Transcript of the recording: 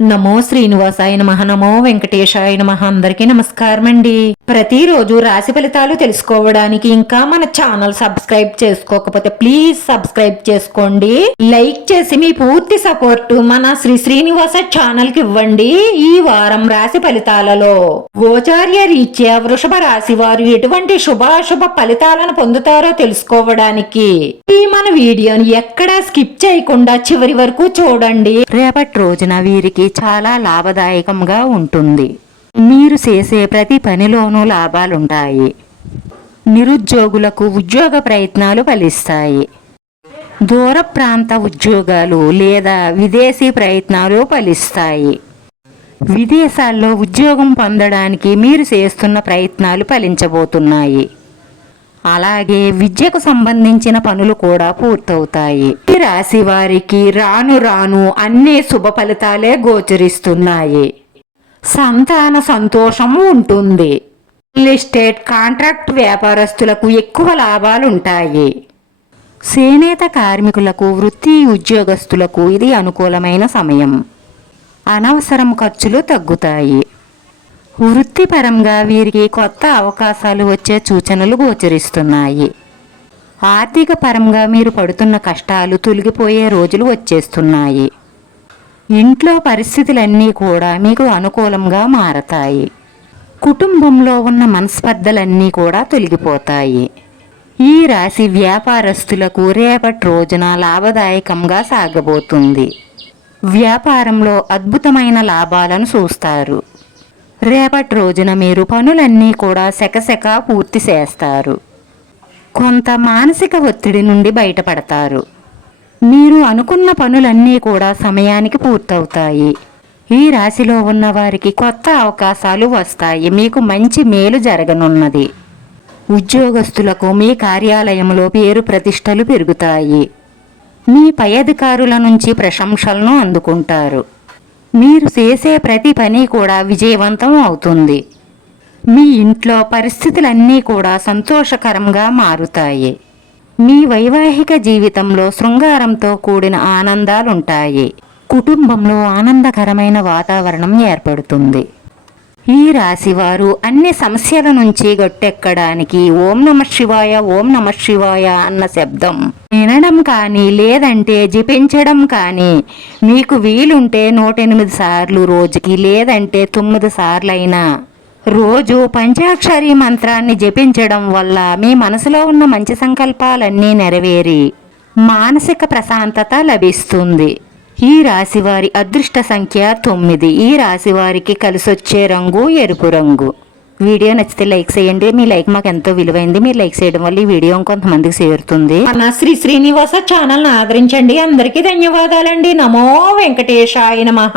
నమో శ్రీనివాసాయ నమః. నమో వెంకటేశాయ నమః. అందరికీ నమస్కారం అండి. ప్రతిరోజు రాశి ఫలితాలు తెలుసుకోవడానికి ఇంకా మన ఛానల్ సబ్స్క్రైబ్ చేసుకోకపోతే ప్లీజ్ సబ్స్క్రైబ్ చేసుకోండి. లైక్ చేసి మీ పూర్తి సపోర్ట్ మన శ్రీనివాస ఛానల్ కి ఇవ్వండి. ఈ వారం రాశి ఫలితాలలో గోచార్య రీత్యా వృషభ రాశి వారు ఎటువంటి శుభాశుభ ఫలితాలను పొందుతారో తెలుసుకోవడానికి ఈ మన వీడియోని ఎక్కడా స్కిప్ చేయకుండా చివరి వరకు చూడండి. రేపటి రోజున వీరికి చాలా లాభదాయకంగా ఉంటుంది. మీరు చేసే ప్రతి పనిలోనూ లాభాలుంటాయి. నిరుద్యోగులకు ఉద్యోగ ప్రయత్నాలు ఫలిస్తాయి. దూర ప్రాంత ఉద్యోగాలు లేదా విదేశీ ప్రయత్నాలు ఫలిస్తాయి. విదేశాల్లో ఉద్యోగం పొందడానికి మీరు చేస్తున్న ప్రయత్నాలు ఫలించబోతున్నాయి. అలాగే విద్యకు సంబంధించిన పనులు కూడా పూర్తవుతాయి. ఈ రాశి వారికి రాను రాను అన్ని శుభ ఫలితాలే గోచరిస్తున్నాయి. సంతాన సంతోషం ఉంటుంది. రియల్ ఎస్టేట్ కాంట్రాక్ట్ వ్యాపారస్తులకు ఎక్కువ లాభాలుంటాయి. చేనేత కార్మికులకు వృత్తి ఉద్యోగస్తులకు ఇది అనుకూలమైన సమయం. అనవసరం ఖర్చులు తగ్గుతాయి. వృత్తిపరంగా వీరికి కొత్త అవకాశాలు వచ్చే సూచనలు గోచరిస్తున్నాయి. ఆర్థిక పరంగా మీరు పడుతున్న కష్టాలు తొలగిపోయే రోజులు వచ్చేస్తున్నాయి. ఇంట్లో పరిస్థితులన్నీ కూడా మీకు అనుకూలంగా మారతాయి. కుటుంబంలో ఉన్న మనస్పర్ధలన్నీ కూడా తొలగిపోతాయి. ఈ రాశి వ్యాపారస్తులకు రేపటి రోజున లాభదాయకంగా సాగబోతుంది. వ్యాపారంలో అద్భుతమైన లాభాలను చూస్తారు. రేపటి రోజున మీరు పనులన్నీ కూడా శకశక పూర్తి చేస్తారు. కొంత మానసిక ఒత్తిడి నుండి బయటపడతారు. మీరు అనుకున్న పనులన్నీ కూడా సమయానికి పూర్తవుతాయి. ఈ రాశిలో ఉన్న వారికి కొత్త అవకాశాలు వస్తాయి. మీకు మంచి మేలు జరగనున్నది. ఉద్యోగస్తులకు మీ కార్యాలయంలో పేరు ప్రతిష్టలు పెరుగుతాయి. మీ పై అధికారుల నుంచి ప్రశంసలను అందుకుంటారు. మీరు చేసే ప్రతి పని కూడా విజయవంతం అవుతుంది. మీ ఇంట్లో పరిస్థితులన్నీ కూడా సంతోషకరంగా మారుతాయి. మీ వైవాహిక జీవితంలో శృంగారంతో కూడిన ఆనందాలుంటాయి. కుటుంబంలో ఆనందకరమైన వాతావరణం ఏర్పడుతుంది. ఈ రాశివారు అన్ని సమస్యల నుంచి గట్టెక్కడానికి ఓం నమః శివాయ ఓం నమః శివాయ అన్న శబ్దం వినడం కానీ లేదంటే జపించడం కానీ మీకు వీలుంటే 108 సార్లు రోజుకి లేదంటే 9 సార్లైనా రోజు పంచాక్షరి మంత్రాన్ని జపించడం వల్ల మీ మనసులో ఉన్న మంచి సంకల్పాలన్నీ నెరవేరి మానసిక ప్రశాంతత లభిస్తుంది. ఈ రాశివారి అదృష్ట సంఖ్య 9. ఈ రాశివారికి కలిసొచ్చే రంగు ఎరుపు రంగు. వీడియో నచ్చితే లైక్ చేయండి. మీ లైక్ మాకు ఎంతో విలువైంది. మీరు లైక్ చేయడం వల్ల ఈ వీడియో కొంతమందికి చేరుతుంది. మన శ్రీనివాస ఛానల్ని ఆదరించండి. అందరికీ ధన్యవాదాలండి. నమో వెంకటేశాయ నమః.